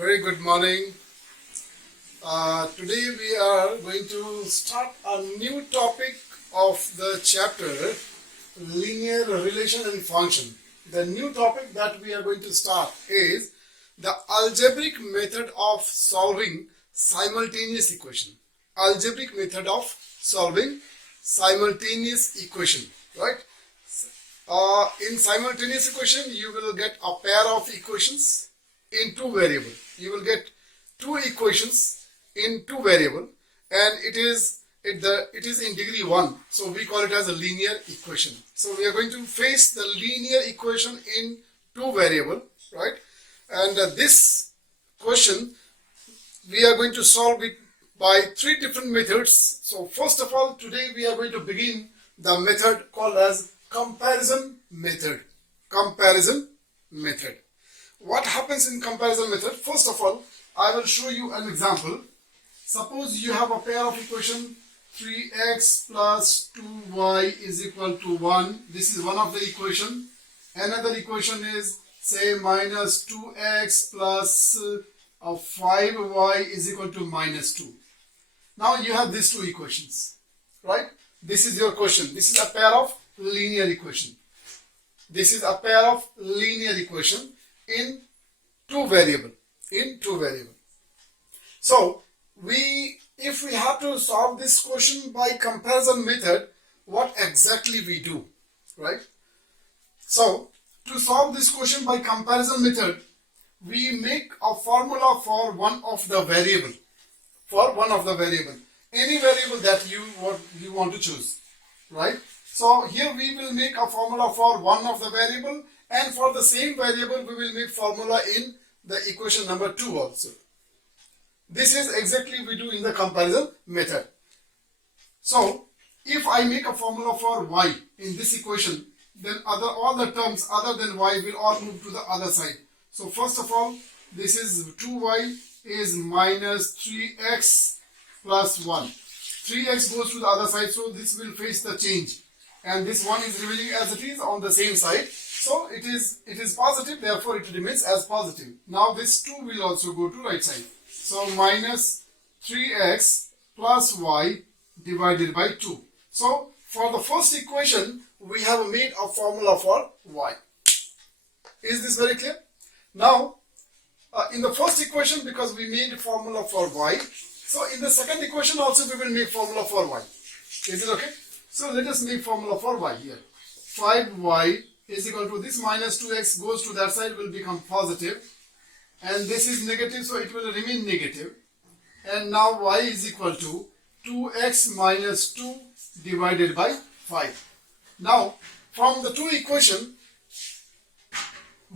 Very good morning. Today we are going to start a new topic of the chapter linear relation and function. The new topic that we are going to start is the algebraic method of solving simultaneous equation. Algebraic method of solving simultaneous equation, right? In simultaneous equation, you will get a pair of equations in two variables. You will get two equations in two variables, and it is in degree 1. So we call it as a linear equation. So we are going to face the linear equation in two variables, right? And this question we are going to solve it by three different methods. So first of all, today we are going to begin the method called as comparison method. Comparison method. What happens in comparison method? First of all, I will show you an example. Suppose you have a pair of equation 3x plus 2y is equal to 1. This is one of the equation. Another equation is say minus 2x plus 5y is equal to minus 2. Now you have these two equations, right? This is your question. This is a pair of linear equation. This is a pair of linear equation in two variable. So if we have to solve this question by comparison method, what exactly we do, right? So to solve this question by comparison method, we make a formula for one of the variable. Any variable that you want to choose, right? So here we will make a formula for one of the variable, and for the same variable we will make formula in the equation number 2 also. This is exactly we do in the comparison method. So if I make a formula for y in this equation, then all the terms other than y will all move to the other side. So first of all, this is 2y is minus 3x plus 1. 3x goes to the other side, so this will face the change. And this 1 is remaining as it is on the same side. So it is positive, therefore it remains as positive. Now this 2 will also go to right side. So minus 3x plus y divided by 2. So for the first equation, we have made a formula for y. Is this very clear? Now, in the first equation, because we made a formula for y, so in the second equation also we will make formula for y. Is it okay? So let us make formula for y here. 5y is equal to this minus 2x goes to that side, will become positive. And this is negative, so it will remain negative. And now y is equal to 2x minus 2 divided by 5. Now, from the two equations,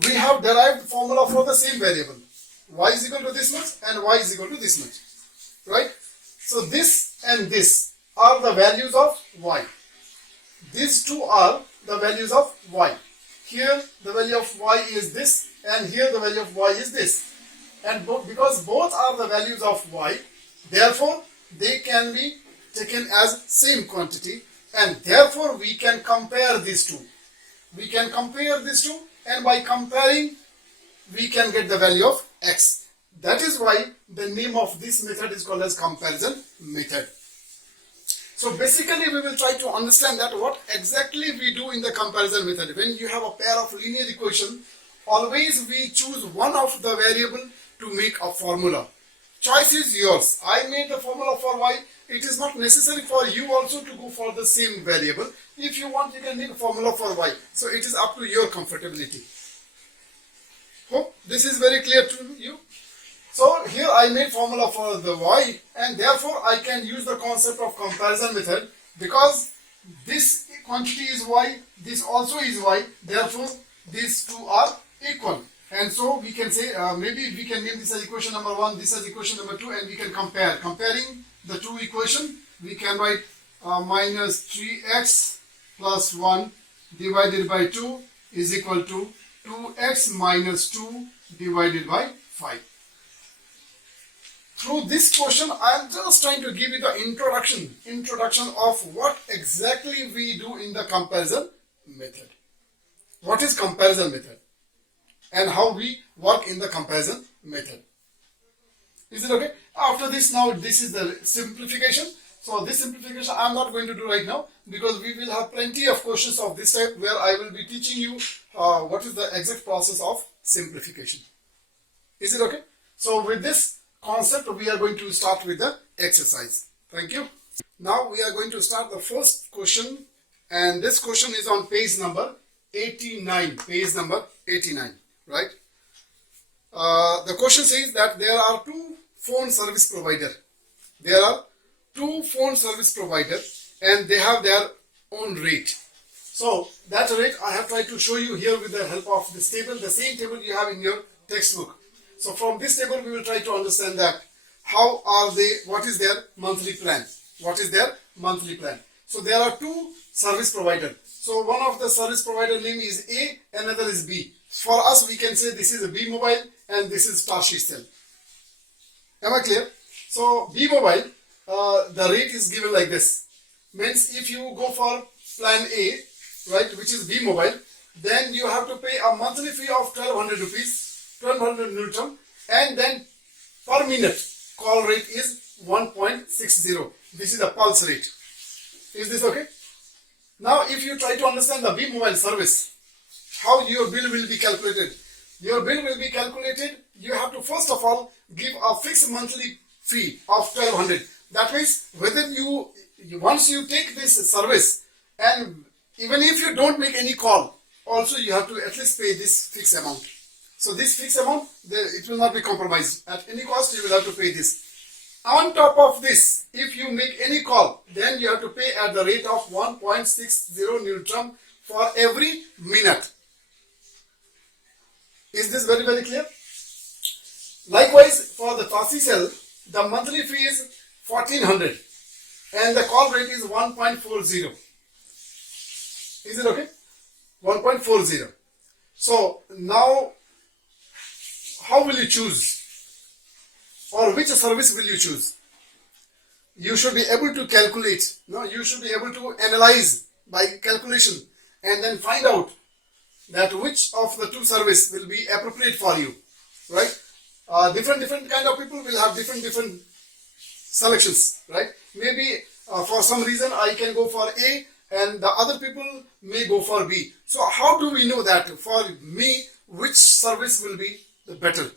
we have derived formula for the same variable. Y is equal to this much and y is equal to this much. Right? So this and this are the values of y. These two are the values of y. Here the value of y is this, and here the value of y is this. And because both are the values of y, therefore they can be taken as same quantity, and therefore we can compare these two. We can compare these two, and by comparing we can get the value of x. That is why the name of this method is called as comparison method. So basically we will try to understand that what exactly we do in the comparison method. When you have a pair of linear equation, always we choose one of the variable to make a formula. Choice is yours. I made the formula for y. It is not necessary for you also to go for the same variable. If you want, you can make a formula for y. So it is up to your comfortability. Hope this is very clear to you. So here I made formula for the y, and therefore I can use the concept of comparison method, because this quantity is y, this also is y, therefore these two are equal. And so we can say, maybe we can name this as equation number 1, this as equation number 2, and we can compare. Comparing the two equations, we can write minus 3x plus 1 divided by 2 is equal to 2x minus 2 divided by 5. Through this question, I am just trying to give you the introduction of what exactly we do in the comparison method. What is comparison method? And how we work in the comparison method. Is it okay? After this, now this is the simplification. So this simplification I'm not going to do right now, because we will have plenty of questions of this type where I will be teaching you what is the exact process of simplification. Is it okay? So with this concept, we are going to start with the exercise. Thank you. Now we are going to start the first question, and this question is on page number 89. Page number 89, right? The question says that there are two phone service providers. There are two phone service providers and they have their own rate. So that rate I have tried to show you here with the help of this table, the same table you have in your textbook. So from this table we will try to understand that how are they, what is their monthly plan? What is their monthly plan? So there are two service providers. So one of the service provider name is A, another is B. For us we can say this is a B mobile and this is Tashi. Am I clear? So B mobile, the rate is given like this. Means if you go for plan A, right, which is B mobile, then you have to pay a monthly fee of 1200 rupees, 1200 Newton, and then per minute call rate is 1.60. This is the pulse rate. Is this okay? Now if you try to understand the B mobile service, how your bill will be calculated. Your bill will be calculated. You have to first of all give a fixed monthly fee of 1200. That means whether you once you take this service, and even if you don't make any call, also you have to at least pay this fixed amount. So this fixed amount, it will not be compromised. At any cost you will have to pay this. On top of this, if you make any call, then you have to pay at the rate of 1.60 Newton for every minute. Is this very, very clear? Likewise, for the Tashi cell, the monthly fee is 1400 and the call rate is 1.40. Is it okay? 1.40. So now, how will you choose? Or which service will you choose? You should be able to calculate. No, you should be able to analyze by calculation and then find out that which of the two service will be appropriate for you, right? Different kind of people will have different selections, right? Maybe for some reason I can go for A and the other people may go for B. So how do we know that for me which service will be the better?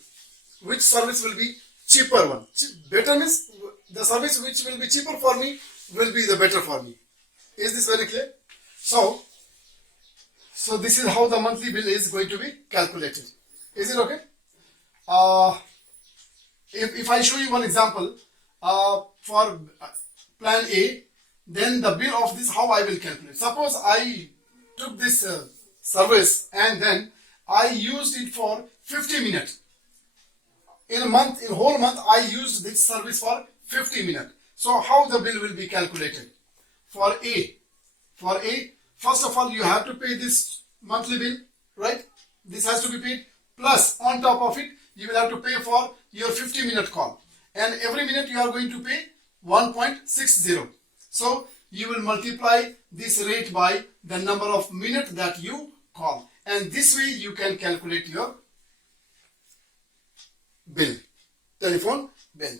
Which service will be cheaper one? Better means the service which will be cheaper for me will be the better for me. Is this very clear? So this is how the monthly bill is going to be calculated. Is it okay? If I show you one example for plan A, then the bill of this, how I will calculate. Suppose I took this service and then I used it for 50 minutes. In a month, in whole month, I used this service for 50 minutes. So how the bill will be calculated? For A, first of all, you have to pay this monthly bill, right? This has to be paid. Plus, on top of it, you will have to pay for your 50-minute call. And every minute you are going to pay 1.60. So, you will multiply this rate by the number of minutes that you call. And this way, you can calculate your bill, telephone bill.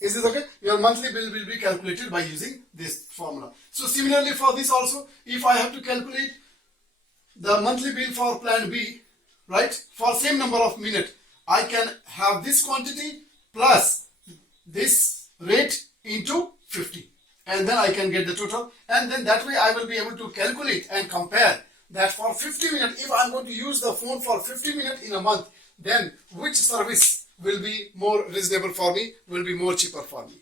Is this okay? Your monthly bill will be calculated by using this formula. So similarly for this also, if I have to calculate the monthly bill for plan B, right, for same number of minutes, I can have this quantity plus this rate into 50. And then I can get the total. And then that way I will be able to calculate and compare that for 50 minutes, if I am going to use the phone for 50 minutes in a month, then which service will be more reasonable for me, will be more cheaper for me.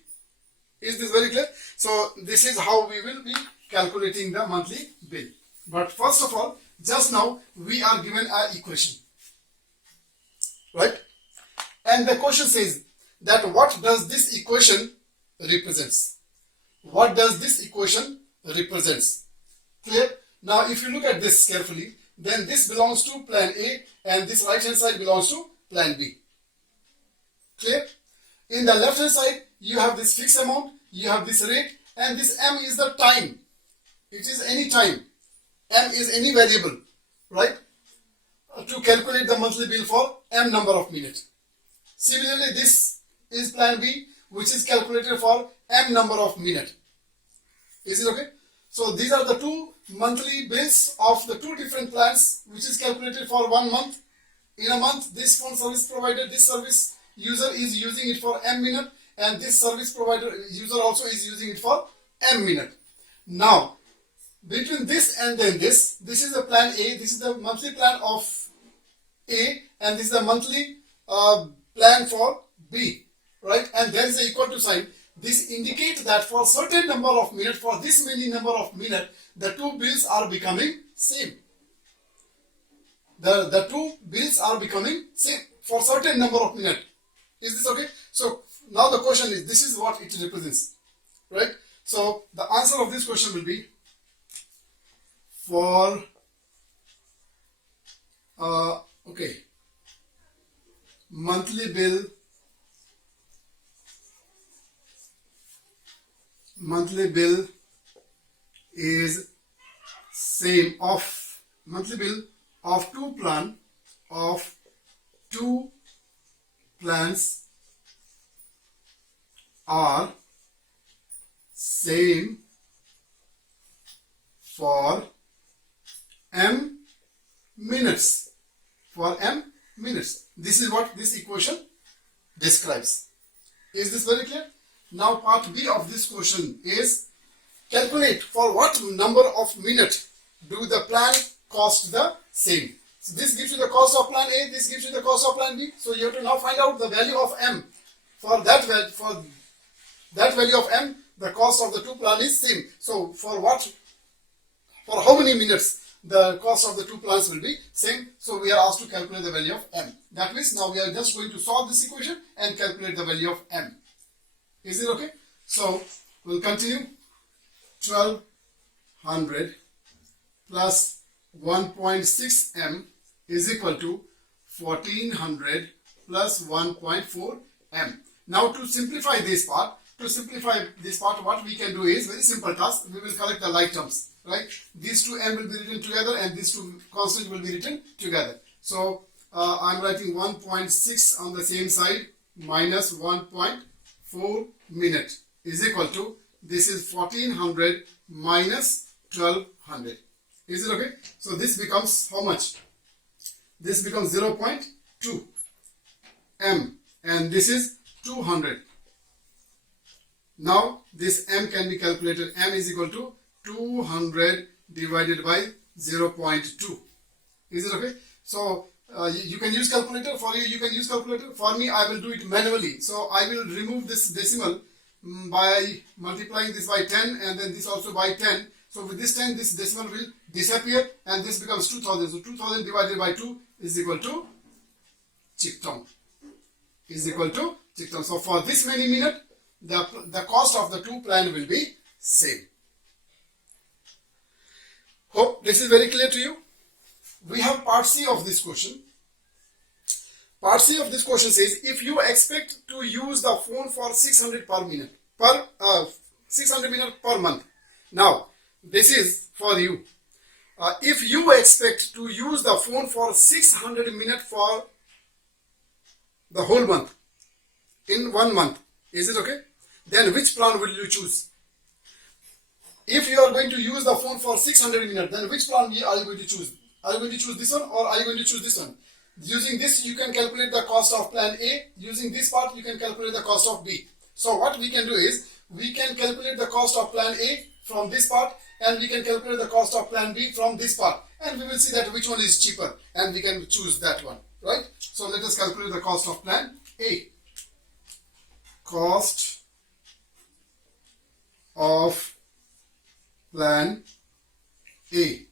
Is this very clear? So this is how we will be calculating the monthly bill. But first of all, just now we are given an equation, right? And the question says that what does this equation represents? What does this equation represents? Clear? Now if you look at this carefully, then this belongs to plan A and this right hand side belongs to plan B. Clear? In the left hand side, you have this fixed amount, you have this rate, and this M is the time. It is any time. M is any variable, right? To calculate the monthly bill for M number of minutes. Similarly, this is plan B, which is calculated for m number of minutes. Is it okay? So these are the two monthly bills of the two different plans, which is calculated for 1 month. In a month, this phone service provider, this service user is using it for m minute, and this service provider user also is using it for m minute. Now, between this and then this is the plan A, this is the monthly plan of A, and this is the monthly plan for B, right? And there is a equal to sign. This indicates that for certain number of minutes, for this many number of minutes, the two bills are becoming same. The two bills are becoming same for certain number of minutes. Is this okay? So now the question is, this is what it represents, right? So the answer of this question will be for okay, monthly bill is same of monthly bill of two plans are same for m minutes. This is what this equation describes. Is this very clear? Now part B of this question is calculate for what number of minutes do the plan cost the same. So this gives you the cost of plan A, this gives you the cost of plan B. So you have to now find out the value of m. For that value of m, the cost of the two plan is same. So for how many minutes the cost of the two plans will be same. So we are asked to calculate the value of m. That means now we are just going to solve this equation and calculate the value of m. Is it okay? So we'll continue. 1200 plus 1.6 m is equal to 1400 plus 1.4 m. Now to simplify this part, what we can do is very simple task. We will collect the like terms, right? These two m will be written together and these two constants will be written together. So I'm writing 1.6 on the same side minus 1.4 minute is equal to, this is 1400 minus 1200. Is it okay? So this becomes how much? This becomes 0.2 m and this is 200. Now this m can be calculated. M is equal to 200 divided by 0.2. Is it okay? So you can use calculator. For you can use calculator. For me, I will do it manually. So I will remove this decimal by multiplying this by 10 and then this also by 10. So with this 10, this decimal will disappear and this becomes 2000. So 2000 divided by 2 is equal to Chiktong. So for this many minutes, the cost of the two plan will be same. Hope this is very clear to you. We have part C of this question. Part C of this question says, if you expect to use the phone for 600 per minute, 600 minutes per month. Now, this is for you. If you expect to use the phone for 600 minutes for the whole month, in 1 month, is it okay? Then which plan will you choose? If you are going to use the phone for 600 minutes, then which plan are you going to choose? Are you going to choose this one or are you going to choose this one? Using this, you can calculate the cost of plan A. Using this part, you can calculate the cost of B. So what we can do is, we can calculate the cost of plan A from this part and we can calculate the cost of plan B from this part. And we will see that which one is cheaper and we can choose that one, right? So let us calculate the cost of plan A. Cost of plan A.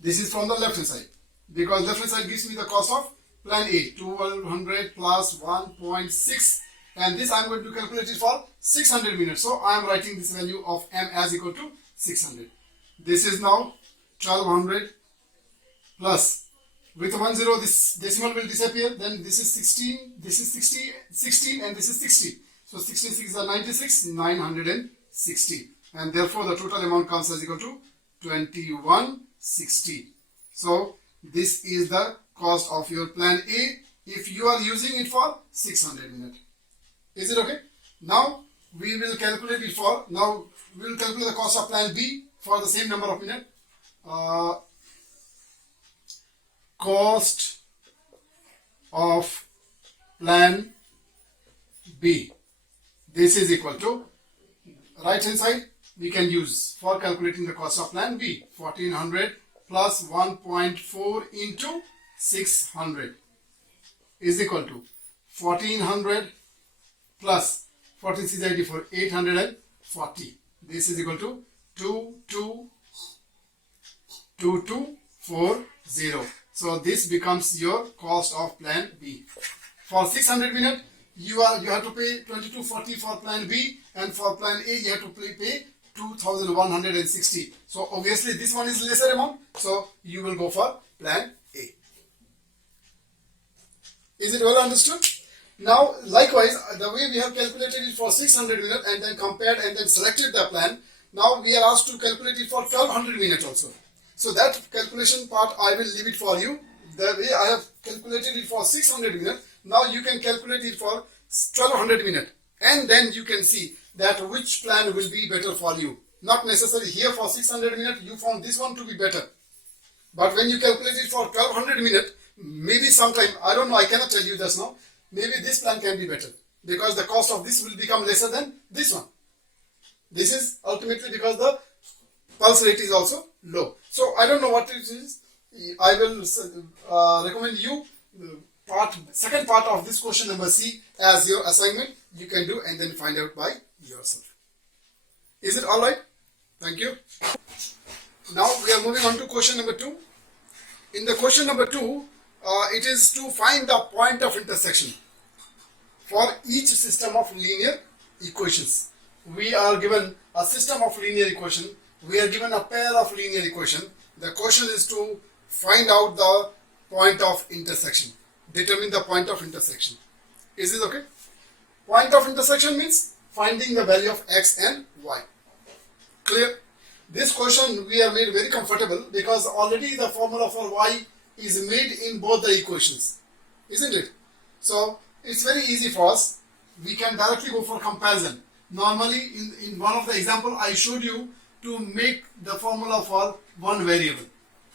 This is from the left hand side, because left hand side gives me the cost of plan A, 1200 plus 1.6, and this I am going to calculate it for 600 minutes. So I am writing this value of m as equal to 600. This is now 1200 plus, with 10 this decimal will disappear, then this is 16, this is 16 and this is 60. So 66 are 96, 960, and therefore the total amount comes as equal to 2160. So this is the cost of your plan A if you are using it for 600 minutes. Is it okay? Now we will calculate it for, now we will calculate the cost of plan B for the same number of minutes. Cost of plan B. This is equal to, right hand side we can use for calculating the cost of plan B, 1400 plus 1.4 into 600 is equal to 1400 plus 14 is 84, 840. This is equal to 2240. So this becomes your cost of plan B. For 600 minutes, you have to pay 2240 for plan B, and for plan A you have to pay 2160. So obviously this one is lesser amount, so you will go for plan A. Is it well understood? Now likewise, the way we have calculated it for 600 minutes and then compared and then selected the plan, now we are asked to calculate it for 1200 minutes also. So that calculation part I will leave it for you. The way I have calculated it for 600 minutes, now you can calculate it for 1200 minutes, and then you can see that which plan will be better for you. Not necessarily here for 600 minutes you found this one to be better, but when you calculate it for 1200 minutes, maybe sometime, I don't know, I cannot tell you just now, maybe this plan can be better because the cost of this will become lesser than this one. This is ultimately because the pulse rate is also low. So I don't know what it is. I will recommend you second part of this question number C as your assignment. You can do and then find out by yourself. Is it alright? Thank you. Now we are moving on to question number 2. In the question number 2, it is to find the point of intersection for each system of linear equations. We are given a system of linear equation. We are given a pair of linear equation. The question is to find out the point of intersection. Determine the point of intersection. Is it okay? Point of intersection means finding the value of x and y. Clear? This question we are made very comfortable because already the formula for y is made in both the equations. Isn't it? So it's very easy for us. We can directly go for comparison. Normally in one of the example I showed you to make the formula for one variable,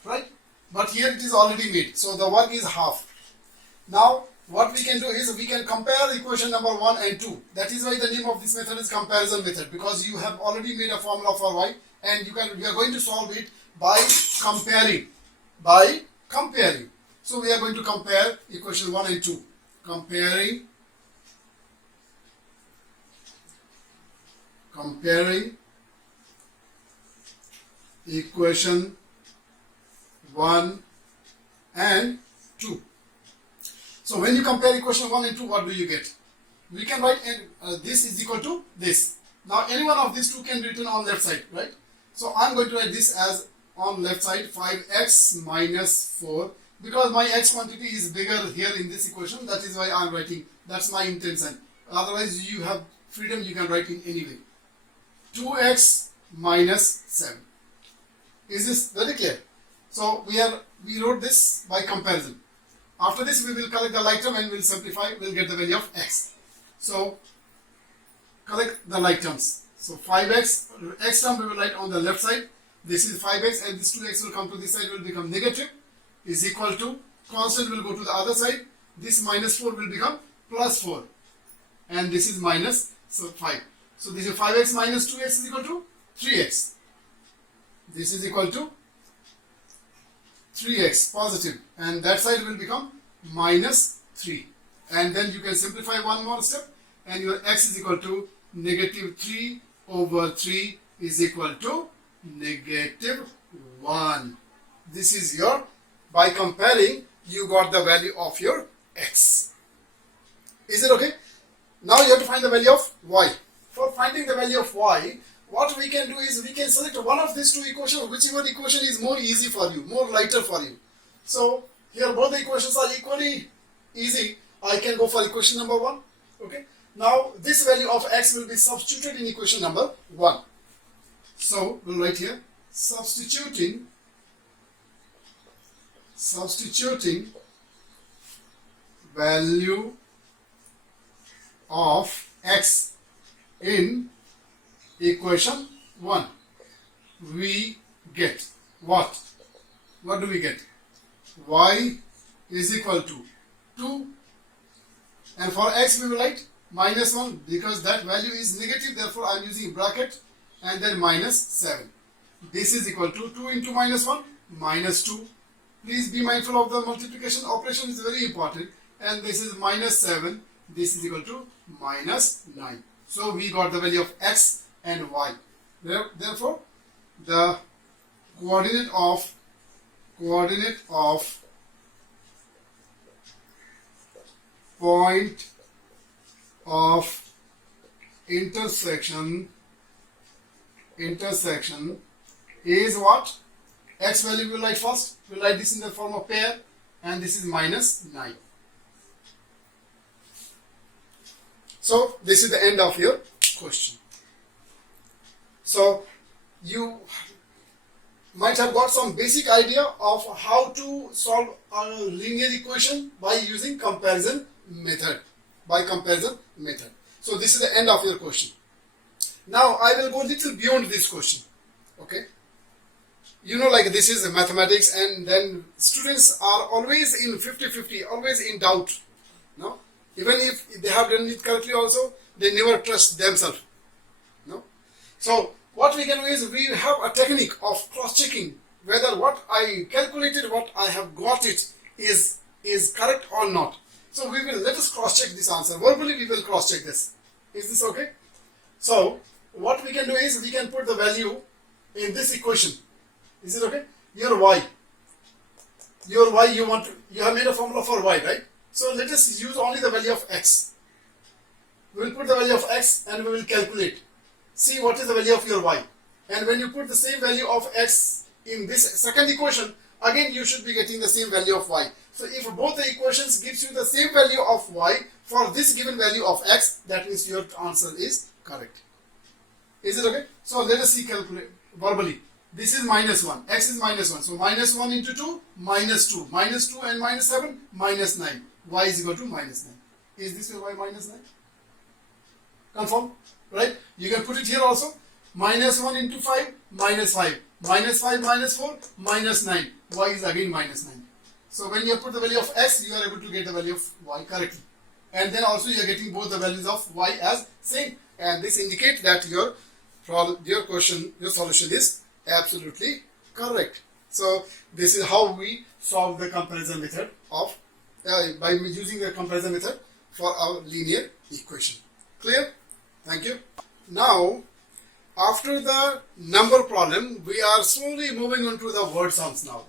right? But here it is already made, so the work is half. Now what we can do is we can compare equation number 1 and 2. That is why the name of this method is comparison method, because you have already made a formula for y and we are going to solve it by comparing. So we are going to compare equation 1 and 2. Comparing equation 1 and 2. So when you compare equation 1 and 2, what do you get? We can write this is equal to this. Now any one of these two can be written on left side, right? So I'm going to write this as on left side 5x minus 4, because my x quantity is bigger here in this equation. That is why I'm writing. That's my intention. Otherwise you have freedom, you can write in any way. 2x minus 7. Is this very clear? So we wrote this by comparison. After this we will collect the like term and we'll simplify, we'll get the value of x. So collect the like terms. So 5x, x term we will write on the left side. This is 5x and this 2x will come to this side, will become negative, is equal to, constant will go to the other side. This minus 4 will become plus 4. And this is minus 5. So this is 5x minus 2x is equal to 3x. This is equal to 3x positive, and that side will become minus 3. And then you can simplify one more step and your x is equal to negative 3 over 3 is equal to negative 1. This is your, by comparing you got the value of your x. Is it okay? Now you have to find the value of y. For finding the value of y, what we can do is we can select one of these two equations, whichever equation is more easy for you, more lighter for you. So here both the equations are equally easy. I can go for equation number 1. Okay. Now this value of x will be substituted in equation number 1. So we'll write here substituting value of x in equation 1, we get what? What do we get? Y is equal to 2, and for x we will write -1 because that value is negative, therefore I am using bracket, and then -7. This is equal to 2 into -1, -2. Please be mindful of the multiplication operation, is very important, and this is -7, this is equal to -9. So we got the value of x and y. Therefore the coordinate of point of intersection is what? X value we will write first. We will write this in the form of pair, and this is -9. So this is the end of your question. So you might have got some basic idea of how to solve a linear equation by using comparison method. So this is the end of your question. Now I will go a little beyond this question. Okay. You know, like this is mathematics, and then students are always in 50-50, always in doubt. No? Even if they have done it correctly also, they never trust themselves. No? So what we can do is we have a technique of cross-checking whether what I calculated, what I have got it is correct or not. So let us cross-check this answer. Verbally we will cross-check this. Is this okay? So what we can do is we can put the value in this equation. Is it okay? Your y, you have made a formula for y, right? So let us use only the value of x. We will put the value of x and we will calculate. See what is the value of your y. And when you put the same value of x in this second equation, again you should be getting the same value of y. So if both the equations gives you the same value of y for this given value of x, that means your answer is correct. Is it okay? So let us see verbally. This is -1, x is -1. So -1 into 2, -2. -2 and -7, -9. Y is equal to -9. Is this your y -9? Confirm? Right? You can put it here also. -1 into 5, -5. -5 -4, -9. Y is again -9. So when you put the value of x, you are able to get the value of y correctly. And then also you are getting both the values of y as same. And this indicates that your solution is absolutely correct. So this is how we solve the comparison method by using the comparison method for our linear equation. Clear? Thank you. Now, after the number problem, we are slowly moving on to the word sums now.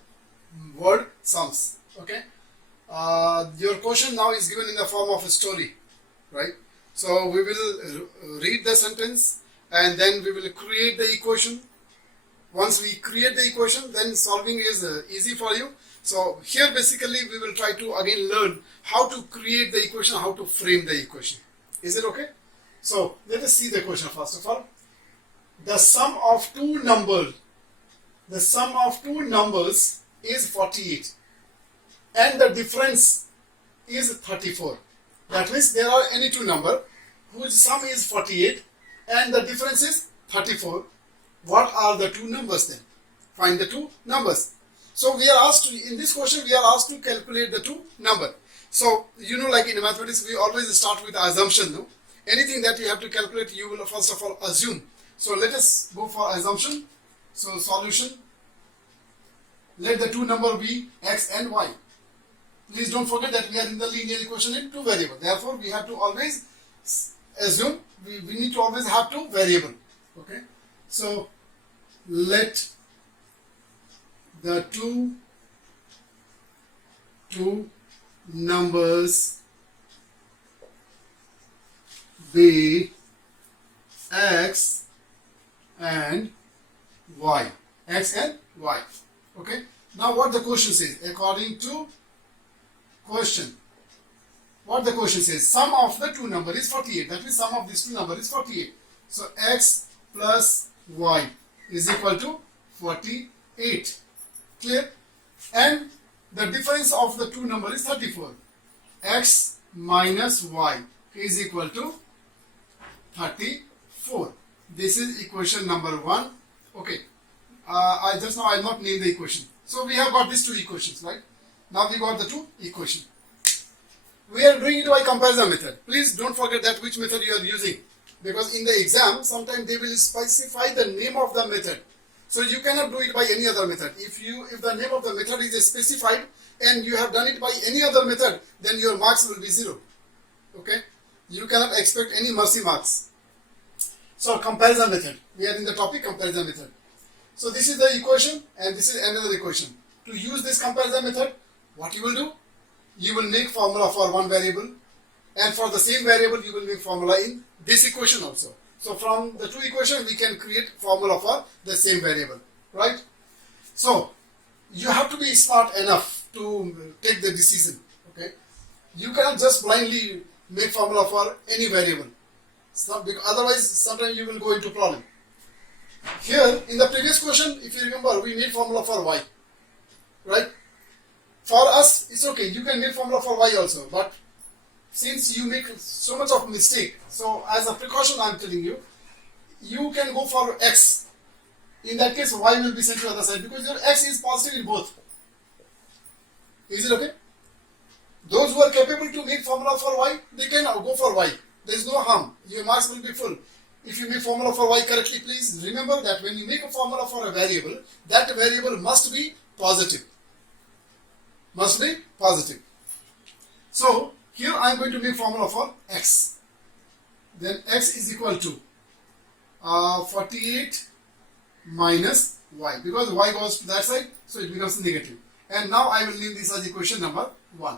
Word sums. Okay. Your question now is given in the form of a story, right? So we will read the sentence and then we will create the equation. Once we create the equation, then solving is easy for you. So here basically we will try to again learn how to create the equation, how to frame the equation. Is it okay? So let us see the question first of all. The sum of two numbers is 48 and the difference is 34. That means there are any two numbers whose sum is 48 and the difference is 34. What are the two numbers then? Find the two numbers. So we are asked to, in this question we are asked to calculate the two numbers. So you know, like in mathematics we always start with the assumption. No? Anything that you have to calculate, you will first of all assume. So let us go for assumption. So solution. Let the two number be x and y. Please don't forget that we are in the linear equation in two variables. Therefore we have to always assume, we need to always have two variables. Okay. So let the two numbers be x and y. X and y. Okay. Now what the question says, according to question, what the question says, sum of the two numbers is 48. That means sum of these two numbers is 48. So x plus y is equal to 48. Clear? And the difference of the two numbers is 34. X minus y is equal to 34. This is equation number 1. Okay. I'll not name the equation. So we have got these two equations, right? Now we got the two equations. We are doing it by comparison method. Please don't forget that which method you are using, because in the exam sometimes they will specify the name of the method. So you cannot do it by any other method. If the name of the method is specified and you have done it by any other method, then your marks will be 0. Okay? You cannot expect any mercy marks. So comparison method. We are in the topic comparison method. So this is the equation and this is another equation. To use this comparison method, what you will do? You will make formula for one variable, and for the same variable you will make formula in this equation also. So from the two equations we can create formula for the same variable, right? So you have to be smart enough to take the decision, okay? You cannot just blindly make formula for any variable. Otherwise sometimes you will go into problem. Here in the previous question, if you remember, we made formula for y, right? For us it's okay, you can make formula for y also, but since you make so much of mistake, so as a precaution I am telling you, you can go for x. In that case y will be sent to the other side because your x is positive in both. Is it okay? Those who are capable to make formula for y, they can go for y. There is no harm. Your marks will be full. If you make formula for y correctly, please remember that when you make a formula for a variable, that variable must be positive. Must be positive. So here I am going to make formula for x. Then x is equal to 48 minus y, because y goes to that side, so it becomes negative. And now I will name this as equation number 1.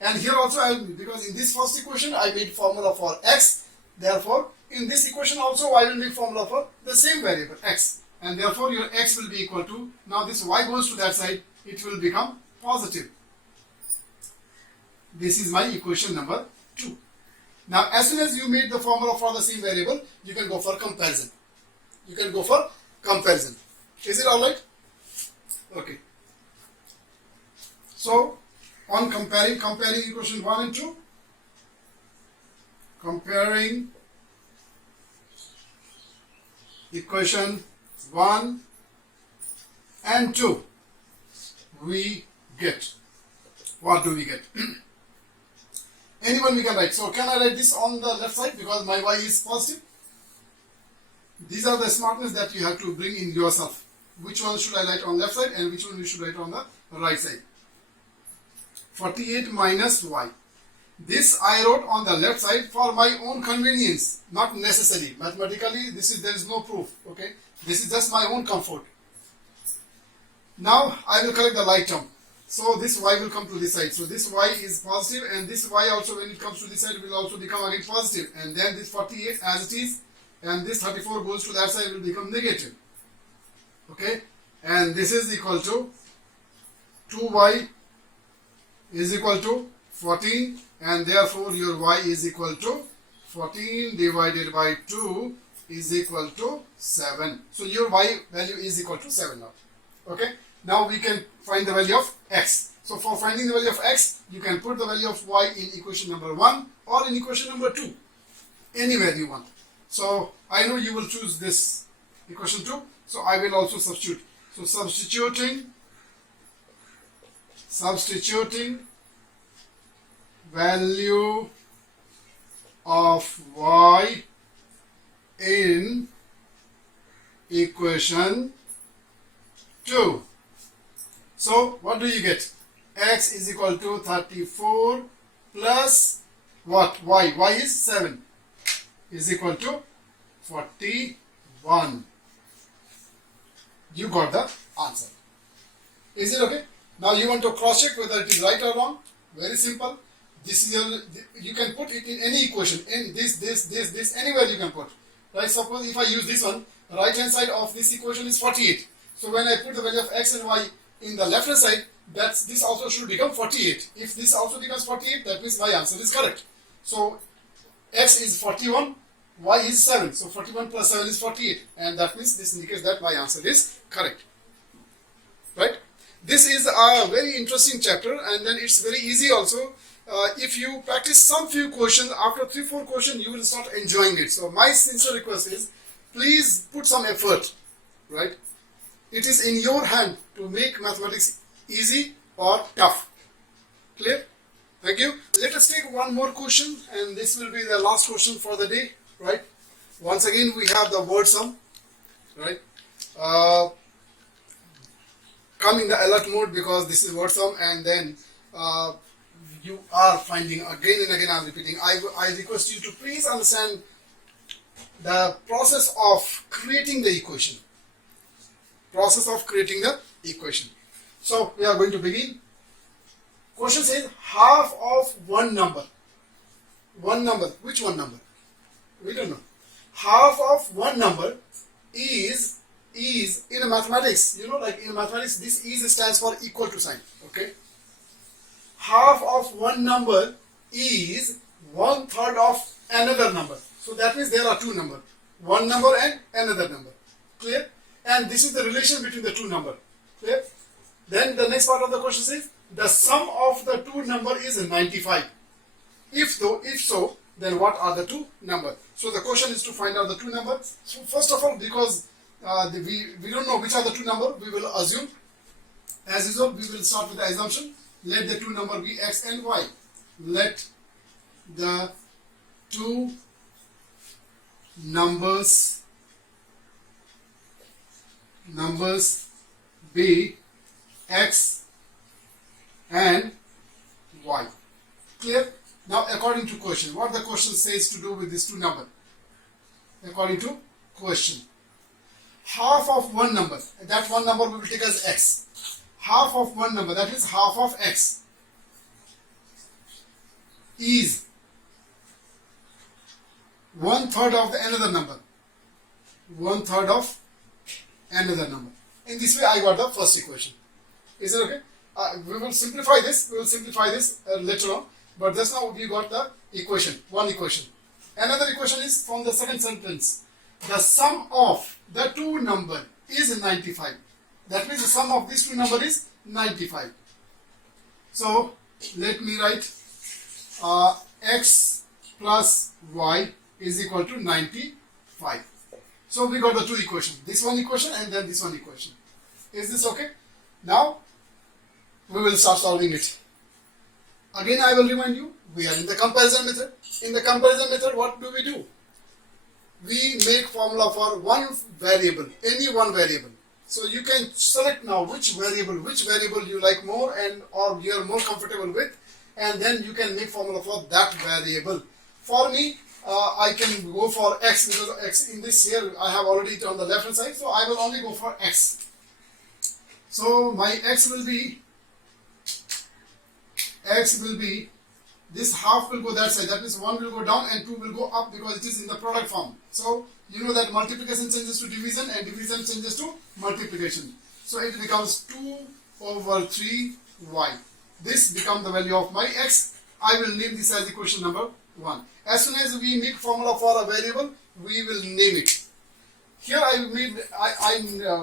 And here also because in this first equation I made formula for x, therefore in this equation also I will make formula for the same variable x, and therefore your x will be equal to, now this y goes to that side, it will become positive. This is my equation number 2. Now as soon as you made the formula for the same variable, you can go for comparison. You can go for comparison. Is it alright? Okay. So on comparing equation 1 and 2, comparing equation 1 and 2, we get, what do we get? Anyone we can write. So can I write this on the left side because my y is positive? These are the smartness that you have to bring in yourself. Which one should I write on left side and which one we should write on the right side? 48 minus y. This I wrote on the left side for my own convenience, not necessary. Mathematically, there is no proof. Okay, this is just my own comfort. Now I will correct the like term. So this y will come to this side. So this y is positive, and this y also when it comes to this side will also become again positive. And then this 48 as it is, and this 34 goes to that side will become negative. Okay, and this is equal to 2y is equal to 14, and therefore your y is equal to 14 divided by 2 is equal to 7. So your y value is equal to 7 now. Okay, now we can find the value of x. So for finding the value of x, you can put the value of y in equation number 1 or in equation number 2, anywhere you want. So I know you will choose this equation 2, so I will also substitute. So substituting value of y in equation 2. So what do you get? X is equal to 34 plus what? Y. Y is 7 is equal to 41. You got the answer. Is it okay? Now you want to cross check whether it is right or wrong. Very simple. This is you can put it in any equation. In this, anywhere you can put. Right? Suppose if I use this one, the right hand side of this equation is 48. So when I put the value of x and y in the left hand side, this also should become 48. If this also becomes 48, that means my answer is correct. So x is 41, y is 7. So 41 plus 7 is 48, and that means this indicates that my answer is correct. Right? This is a very interesting chapter, and then it's very easy also. if you practice some few questions, after 3-4 questions, you will start enjoying it. So my sincere request is, please put some effort, right? It is in your hand to make mathematics easy or tough. Clear? Thank you. Let us take one more question, and this will be the last question for the day, right? Once again, we have the word sum, right? Come in the alert mode because this is word sum, and then you are finding again and again, I'm repeating, I request you to please understand the process of creating the equation. So we are going to begin. Question says half of one number. Which one number? We don't know. Half of one number is in mathematics, like in mathematics, this is stands for equal to sign, okay? Half of one number is 1/3 of another number. So that means there are two numbers, one number and another number. Clear? And this is the relation between the two numbers. Clear? Then the next part of the question says the sum of the two numbers is 95. If so, then what are the two numbers? So the question is to find out the two numbers. So first of all, because we don't know which are the two numbers, we will assume, as usual, we will start with the assumption. Let the two numbers be x and y. Let the two numbers be x and y. Clear? Now according to question, what the question says to do with these two numbers? According to question, half of one number, that one number we will take as x. Half of one number, that is half of x, is 1/3 of the another number. 1/3 of another number. In this way, I got the first equation. Is it okay? We will simplify this. Later on. But just now we got the equation. One equation. Another equation is from the second sentence. The sum of the two numbers is 95. That means the sum of these two numbers is 95. So let me write x plus y is equal to 95. So we got the two equations. This one equation and then this one equation. Is this okay? Now we will start solving it. Again, I will remind you, we are in the comparison method. In the comparison method, what do? We make formula for one variable, any one variable. So you can select now which variable you like more and or you are more comfortable with, and then you can make formula for that variable. For me, I can go for x because x in this here I have already it on the left hand side, so I will only go for x. So my x will be this half will go that side, that means 1 will go down and 2 will go up because it is in the product form. So you know that multiplication changes to division and division changes to multiplication. So it becomes 2/3y. This becomes the value of my x. I will name this as equation number 1. As soon as we make formula for a variable, we will name it. Here I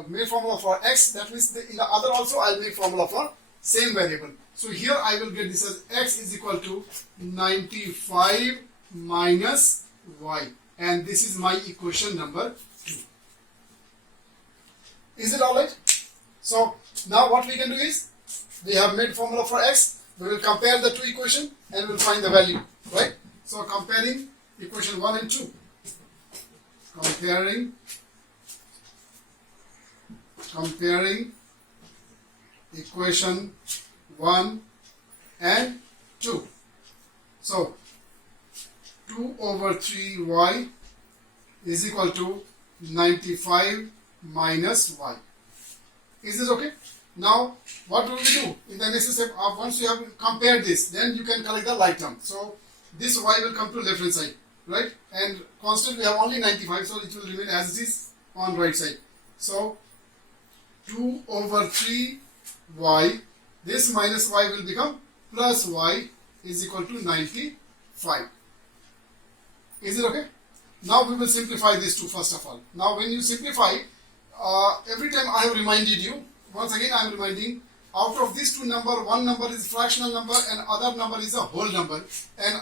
made formula for x, that means in the other also I will make formula for same variable. So here I will get this as x is equal to 95 minus y, and this is my equation number 2. Is it alright? So now what we can do is, we have made formula for x, we will compare the two equations and we will find the value, right? So comparing equation 1 and 2. Comparing equation 1 and 2. So 2/3y is equal to 95 minus y. Is this okay? Now what will we do? In the next step, once you have compared this, then you can collect the like term. So this y will come to left hand side, right? And constant we have only 95, so it will remain as it is on right side. So 2/3y, this minus y will become plus y is equal to 95. Is it okay? Now we will simplify these two first of all. Now when you simplify, every time I have reminded you, once again I am reminding, out of these two number, one number is fractional number and other number is a whole number. And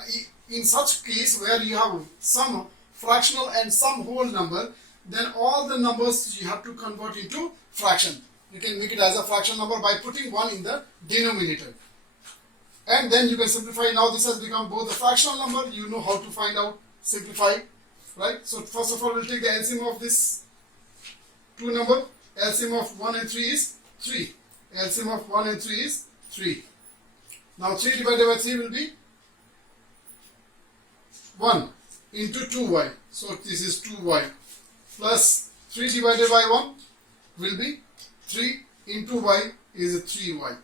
in such case where you have some fractional and some whole number, then all the numbers you have to convert into fraction. You can make it as a fraction number by putting 1 in the denominator. And then you can simplify. Now this has become both a fractional number. You know how to find out, simplify, right? So first of all, we'll take the LCM of this two number. LCM of 1 and 3 is 3. LCM of 1 and 3 is 3. Now 3 divided by 3 will be 1 into 2y. So this is 2y plus 3 divided by 1 will be 3 into y is 3y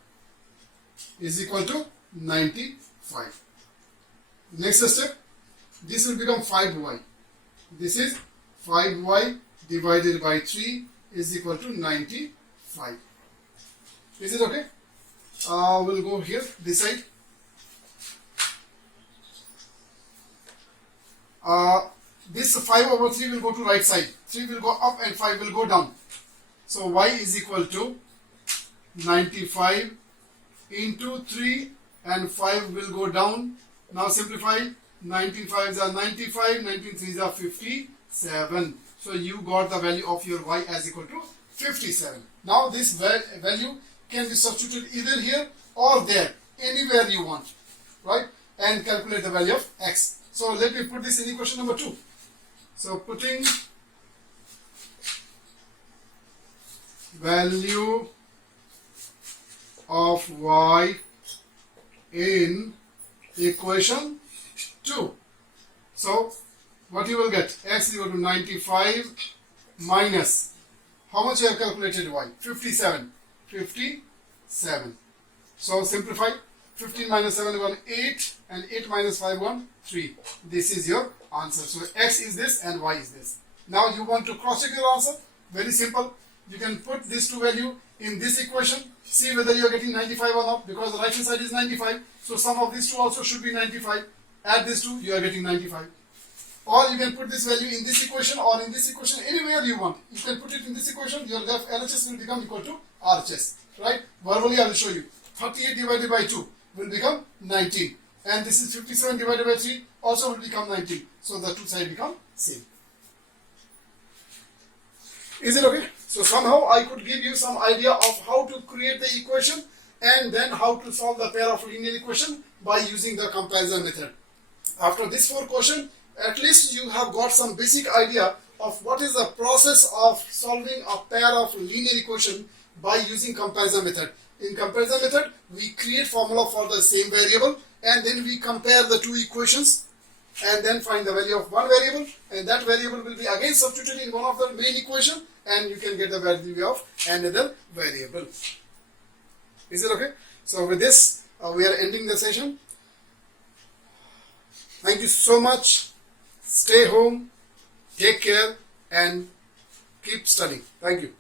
is equal to 95. Next step, this will become 5y. This is 5y divided by 3 is equal to 95. Is it okay? We'll go here, this side. This 5 over 3 will go to right side. 3 will go up and 5 will go down. So y is equal to 95 into 3 and 5 will go down. Now simplify. 19 5s are 95, 19 3s are 57. So you got the value of your y as equal to 57. Now this value can be substituted either here or there, anywhere you want, right? And calculate the value of x. So let me put this in equation number 2. So putting value of y in equation 2. So what you will get? X is equal to 95 minus, how much you have calculated y? 57. 57. So simplify. 15 minus 7 1 8 and 8 minus 5 1 3. This is your answer. So x is this and y is this. Now you want to cross check your answer. Very simple. You can put these two value in this equation. See whether you are getting 95 or not, because the right hand side is 95. So sum of these two also should be 95. Add these two, you are getting 95. Or you can put this value in this equation or in this equation, anywhere you want. You can put it in this equation. Your left LHS will become equal to RHS. Right? Verbally I will show you. 38 divided by 2 will become 19. And this is 57 divided by 3 also will become 19. So the two sides become same. Is it okay? So somehow I could give you some idea of how to create the equation and then how to solve the pair of linear equation by using the comparison method. After this 4 question, at least you have got some basic idea of what is the process of solving a pair of linear equation by using comparison method. In comparison method, we create formula for the same variable and then we compare the two equations and then find the value of one variable, and that variable will be again substituted in one of the main equation and you can get the value of another variable. Is it okay? So with this, we are ending the session. Thank you so much. Stay home, take care and keep studying. Thank you.